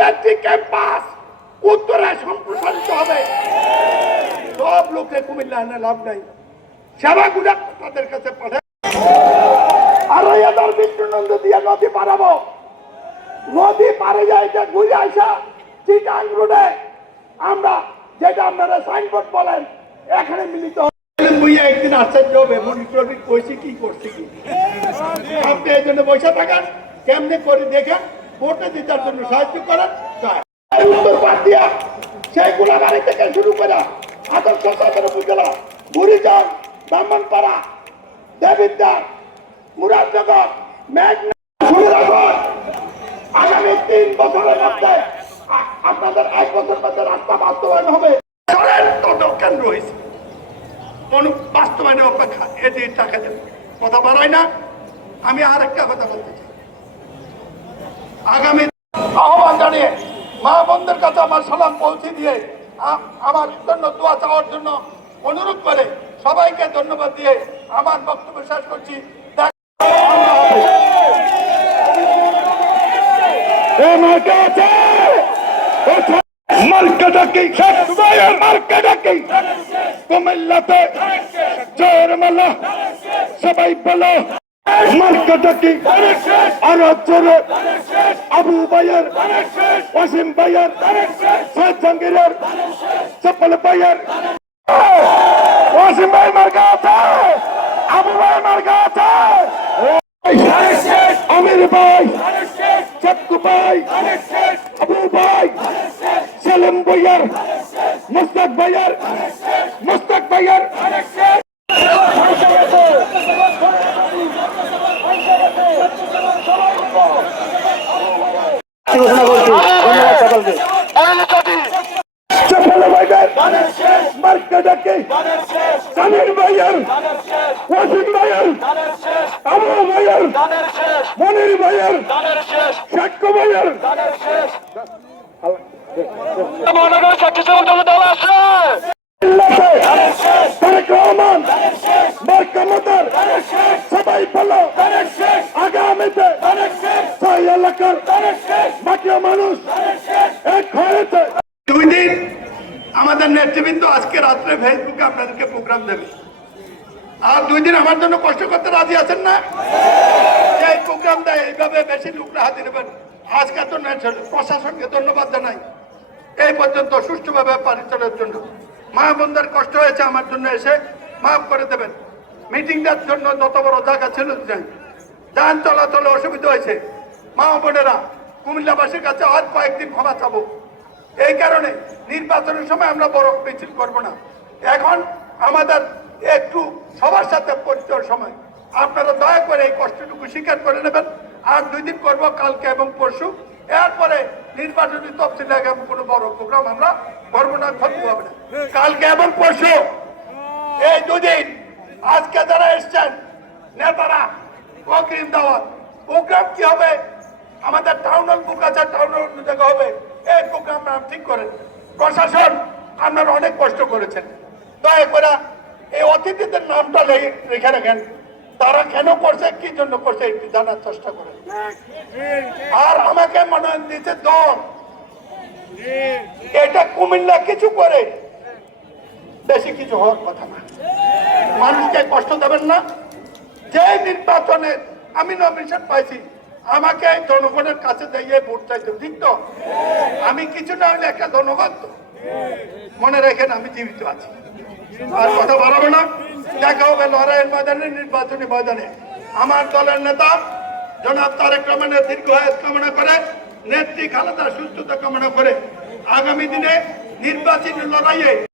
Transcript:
Battery campus, উত্তরে সম্প্রসারিত হবে। সব লোকে কুমিল্লা এনে লাভ নাই। সেবা সেবাগুলা তাদের কাছে পাঠায় আড়াই হাজার বিষ্ণুনন্দ দিয়ে নদী পারাবো। নদী পারে যায় এটা ঘুরে আসা চিটাং রোডে। আমরা যেটা আপনারা সাইনবোর্ড বলেন, এখানে মিলিত। বুইয়া একদিন আশ্চর্য হবে মনিটরি কইছি কি, করছি কি? আপনি এই জন্য বসে থাকেন, কেমনে করে দেখেন। ভোটে দিতার জন্য সাহায্য করেন উত্তর সেই থেকে শুরু করে আদর্শ সদর উপজেলা ব্রাহ্মণপাড়া, দেবিদ্বার, মুরাদনগর, মেঘনা আগামী তিন বছরের মধ্যে আপনাদের এক বছর মধ্যে রাস্তা বাস্তবায়ন হবে। কেন্দ্র হয়েছে। বাস্তবায়নের অপেক্ষা, এটি টাকা দেবে কথা বাড়ায় না। আমি আর একটা কথা বলতে চাই। আগামী আহ্বান জানিয়ে মা বোনদের কাছে আমার সালাম পৌঁছে দিয়ে আমার জন্য দোয়া চাওয়ার জন্য অনুরোধ করে সবাইকে ধন্যবাদ দিয়ে আমার বক্তব্য শেষ করছি। সবাই বলো। মার্কাটা কি? আরও জোরে। আবু ভাইয়ের ওয়াসিম ভাইয়ের সৈয়দ জাহাঙ্গীরের, চপ্পল ভাইয়ের। ওয়াসিম ভাই মার্কা আছে, আবু ভাই মার্কা আছে। আমির ভাই চক্কু ভাই, আবু ভাই, সেলিম ভাইয়ার, মুস্তাক ভাইয়ার মুস্তাক ভাইয়ার। মহানগর ছাত্রী শ্রমিক দল আমাদের নেতৃবৃন্দ আজকে রাত্রে ফেসবুকে আপনাদেরকে প্রোগ্রাম দেবে। আর দুই দিন আমার জন্য কষ্ট করতে রাজি আছেন না? এই প্রোগ্রাম দেয় এইভাবে বেশি লোকরা হাতে নেবেন আজকে তো প্রশাসনকে ধন্যবাদ জানাই। এই পর্যন্ত সুষ্ঠুভাবে পরিচালনার জন্য। মা বোনদের কষ্ট হয়েছে আমার জন্য এসে মাফ করে দেবেন। মিটিংটার জন্য যত বড় জায়গা ছিল যান চলাচলে অসুবিধা হয়েছে। মা বোনেরা কুমিল্লাবাসীর কাছে আর কয়েকদিন ক্ষমা চাবো। এই কারণে নির্বাচনের সময় আমরা বড় মিছিল করব না। এখন আমাদের একটু সবার সাথে পরিচয়ের সময়। আপনারা দয়া করে এই কষ্টটুকু স্বীকার করে নেবেন। আর দুই দিন করব কালকে এবং পরশু। এরপরে নির্বাচনী তফসিলে এবং কোনো বড় প্রোগ্রাম আমরা করব না ক্ষতি হবে না। কালকে এবং পরশু এই দুদিন আজকে যারা এসছেন নেতারা অগ্রিম দাওয়াত প্রোগ্রাম কি হবে? আমাদের টাউন হল বুক আছে টাউন হল জায়গা হবে। এই প্রোগ্রাম আপনারা ঠিক করেন। প্রশাসন আপনারা অনেক কষ্ট করেছেন। দয়া করে এই অতিথিদের নামটা লিখে রাখেন। তারা কেন করছে, কি জন্য করছে, একটু জানার চেষ্টা করেন। আর আমাকে মনোনয়ন দিয়েছে দল। এটা কুমিল্লা কিছু করে, বেশি কিছু হওয়ার কথা না। মানুষকে কষ্ট দেবেন না। যে নির্বাচনে আমি নমিনেশন পাইছি, আমাকে জনগণের কাছে দিয়ে ভোট চাইতে ঠিক তো? আমি কিছু না হলে একটা জনগণ তো। মনে রাখেন, আমি জীবিত আছি। আর কথা বাড়াবো না। দেখা হবে লড়াইয়ের ময়দানে, নির্বাচনী ময়দানে। আমার দলের নেতা, জনাব তারেক রহমানের দীর্ঘ আয়াত কামনা করে, নেত্রী খালেদা সুস্থতা কামনা করে, আগামী দিনে নির্বাচনী লড়াইয়ে